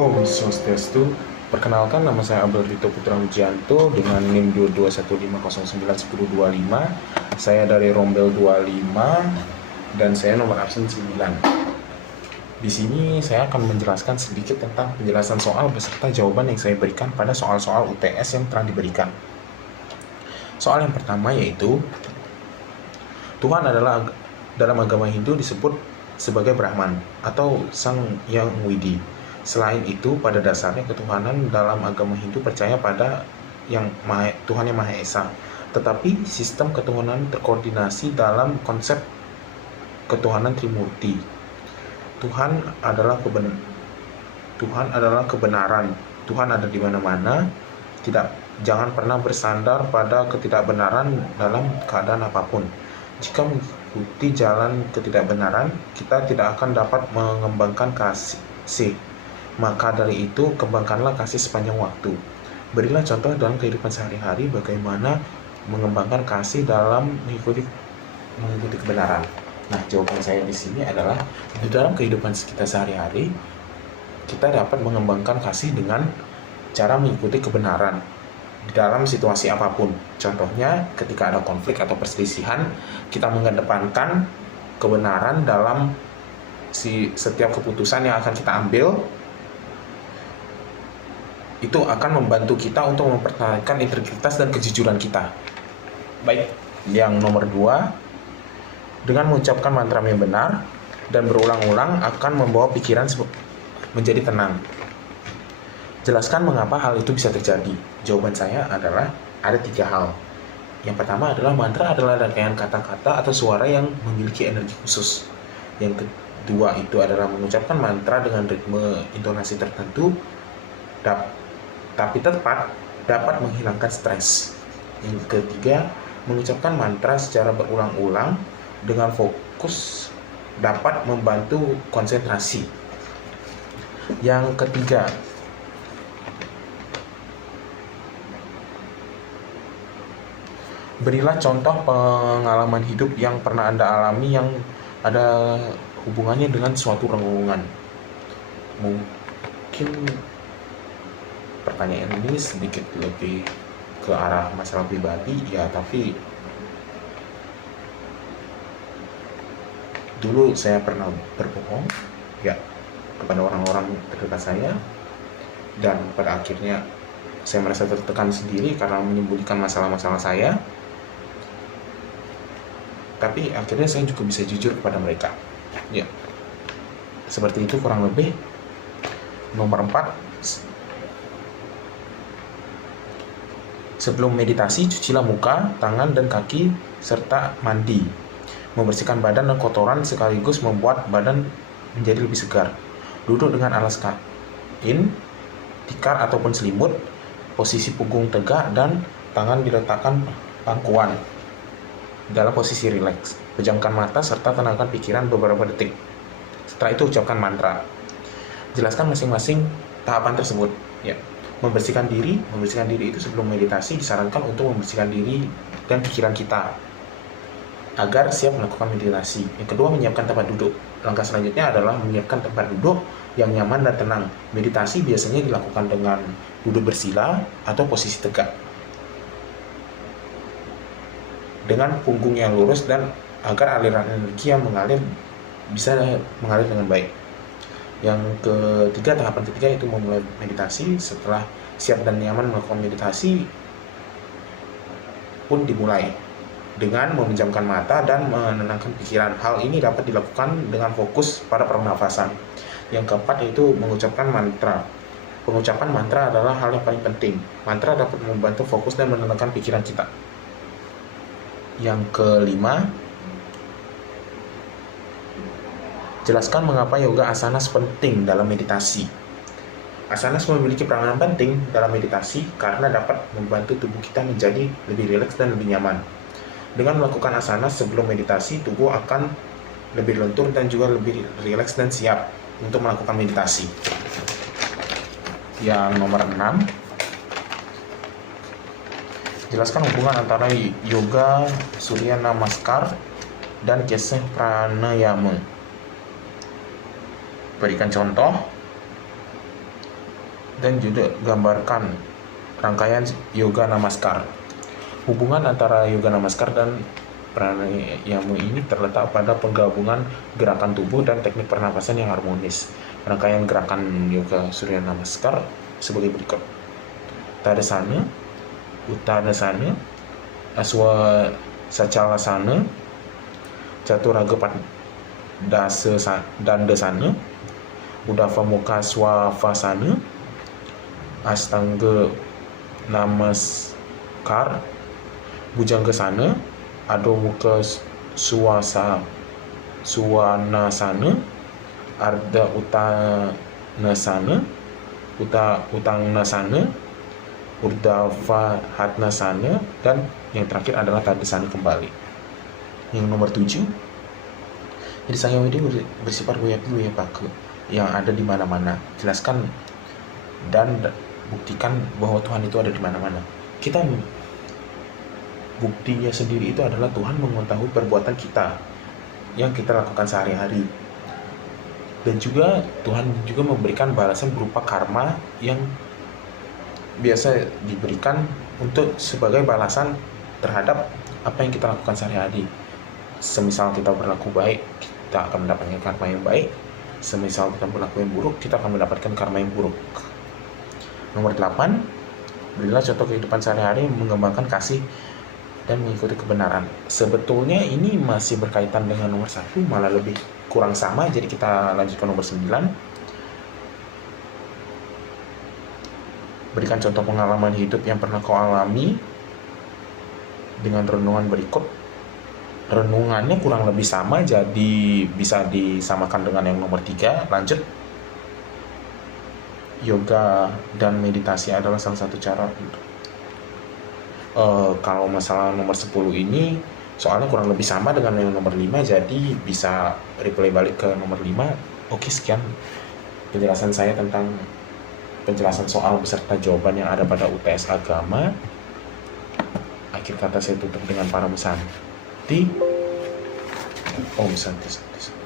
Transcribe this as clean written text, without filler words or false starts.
Om Swastiastu. Perkenalkan, nama saya Abel Rito Putra Wijanto dengan NIM 2215091025. Saya dari Rombel 25 dan saya nomor absen 9. Di sini saya akan menjelaskan sedikit tentang penjelasan soal beserta jawaban yang saya berikan pada soal-soal UTS yang telah diberikan. Soal yang pertama yaitu Tuhan adalah dalam agama Hindu disebut sebagai Brahman atau Sang Yang Widi. Selain itu, pada dasarnya ketuhanan dalam agama Hindu percaya pada Tuhan yang Maha Esa. Tetapi sistem ketuhanan terkoordinasi dalam konsep ketuhanan Trimurti. Tuhan adalah kebenaran. Tuhan ada di mana-mana. Jangan pernah bersandar pada ketidakbenaran dalam keadaan apapun. Jika mengikuti jalan ketidakbenaran, kita tidak akan dapat mengembangkan kasih. Maka dari itu, kembangkanlah kasih sepanjang waktu. Berilah contoh dalam kehidupan sehari-hari bagaimana mengembangkan kasih dalam mengikuti kebenaran. Nah, jawaban saya di sini adalah di dalam kehidupan kita sehari-hari, kita dapat mengembangkan kasih dengan cara mengikuti kebenaran di dalam situasi apapun. Contohnya, ketika ada konflik atau perselisihan, kita mengedepankan kebenaran dalam setiap keputusan yang akan kita ambil. Itu akan membantu kita untuk mempertahankan integritas dan kejujuran kita. Baik, yang nomor 2, dengan mengucapkan mantra yang benar dan berulang-ulang akan membawa pikiran menjadi tenang. Jelaskan mengapa hal itu bisa terjadi. Jawaban saya adalah ada 3 hal. Yang pertama adalah mantra adalah rangkaian kata-kata atau suara yang memiliki energi khusus. Yang kedua itu adalah mengucapkan mantra dengan ritme intonasi tertentu tapi tepat dapat menghilangkan stres. Yang ketiga, mengucapkan mantra secara berulang-ulang dengan fokus dapat membantu konsentrasi. Yang ketiga, berilah contoh pengalaman hidup yang pernah Anda alami yang ada hubungannya dengan suatu renungan. Mungkin pertanyaan ini sedikit lebih ke arah masalah pribadi ya, tapi dulu saya pernah berbohong ya kepada orang-orang terdekat saya, dan pada akhirnya saya merasa tertekan sendiri karena menimbulkan masalah-masalah saya. Tapi akhirnya saya juga bisa jujur kepada mereka. Ya, seperti itu kurang lebih. Nomor 4, sebelum meditasi, cucilah muka, tangan, dan kaki, serta mandi. Membersihkan badan dan kotoran sekaligus membuat badan menjadi lebih segar. Duduk dengan alas kain, tikar ataupun selimut, posisi punggung tegak, dan tangan diletakkan pangkuan dalam posisi rileks. Pejamkan mata serta tenangkan pikiran beberapa detik. Setelah itu ucapkan mantra. Jelaskan masing-masing tahapan tersebut. Ya. Membersihkan diri itu sebelum meditasi disarankan untuk membersihkan diri dan pikiran kita agar siap melakukan meditasi. Yang kedua, menyiapkan tempat duduk. Langkah selanjutnya adalah menyiapkan tempat duduk yang nyaman dan tenang. Meditasi biasanya dilakukan dengan duduk bersila atau posisi tegak dengan punggung yang lurus dan agar aliran energi yang bisa mengalir dengan baik. Yang ketiga, tahapan ketiga itu memulai meditasi. Setelah siap dan nyaman melakukan meditasi pun dimulai dengan memejamkan mata dan menenangkan pikiran. Hal ini dapat dilakukan dengan fokus pada pernafasan. Yang keempat yaitu mengucapkan mantra. Pengucapan mantra adalah hal yang paling penting. Mantra dapat membantu fokus dan menenangkan pikiran kita. Yang kelima, jelaskan mengapa yoga asanas penting dalam meditasi. Asanas memiliki peranan penting dalam meditasi karena dapat membantu tubuh kita menjadi lebih rileks dan lebih nyaman. Dengan melakukan asanas sebelum meditasi, tubuh akan lebih lentur dan juga lebih rileks dan siap untuk melakukan meditasi. Yang nomor 6, jelaskan hubungan antara yoga Surya Namaskar dan Keseh Pranayama. Berikan contoh. dan juga gambarkan rangkaian yoga namaskar. Hubungan antara yoga namaskar dan pranayama ini terletak pada penggabungan gerakan tubuh dan teknik pernapasan yang harmonis. Rangkaian gerakan yoga surya namaskar sebagai berikut: Tadasana, Uttanasana, Aswa Sacalasana, Caturaga Dandasana, Uddhava Mukha Swavasana, Astanga Namaskar, Bhujangasana, Adho Mukha Swanasana, Ardha Uttanasana, Uttanasana, Urdhva Hatnasana, dan yang terakhir adalah Tadasana kembali. Yang nomor 7, jadi Sanghyawedi bersifat Wiyapaka yang ada di mana-mana. Jelaskan dan buktikan bahwa Tuhan itu ada di mana-mana. Buktinya sendiri itu adalah Tuhan mengetahui perbuatan kita yang kita lakukan sehari-hari. Dan juga Tuhan juga memberikan balasan berupa karma yang biasa diberikan untuk sebagai balasan terhadap apa yang kita lakukan sehari-hari. Semisal kita berlaku baik, kita akan mendapatkan karma yang baik. Semisal kita berlaku yang buruk, kita akan mendapatkan karma yang buruk. Nomor 8, berilah contoh kehidupan sehari-hari yang mengembangkan kasih dan mengikuti kebenaran. Sebetulnya ini masih berkaitan dengan nomor 1, malah lebih kurang sama. Jadi kita lanjutkan nomor 9. Berikan contoh pengalaman hidup yang pernah kau alami dengan renungan berikut. Renungannya kurang lebih sama, jadi bisa disamakan dengan yang nomor 3. Lanjut. Yoga dan meditasi adalah salah satu cara untuk kalau masalah nomor 10 ini soalnya kurang lebih sama dengan yang nomor 5, jadi bisa replay balik ke nomor 5. Oke, sekian penjelasan saya tentang penjelasan soal beserta jawaban yang ada pada UTS Agama. Akhir kata saya tutup dengan para Santi. Om Santi Santi.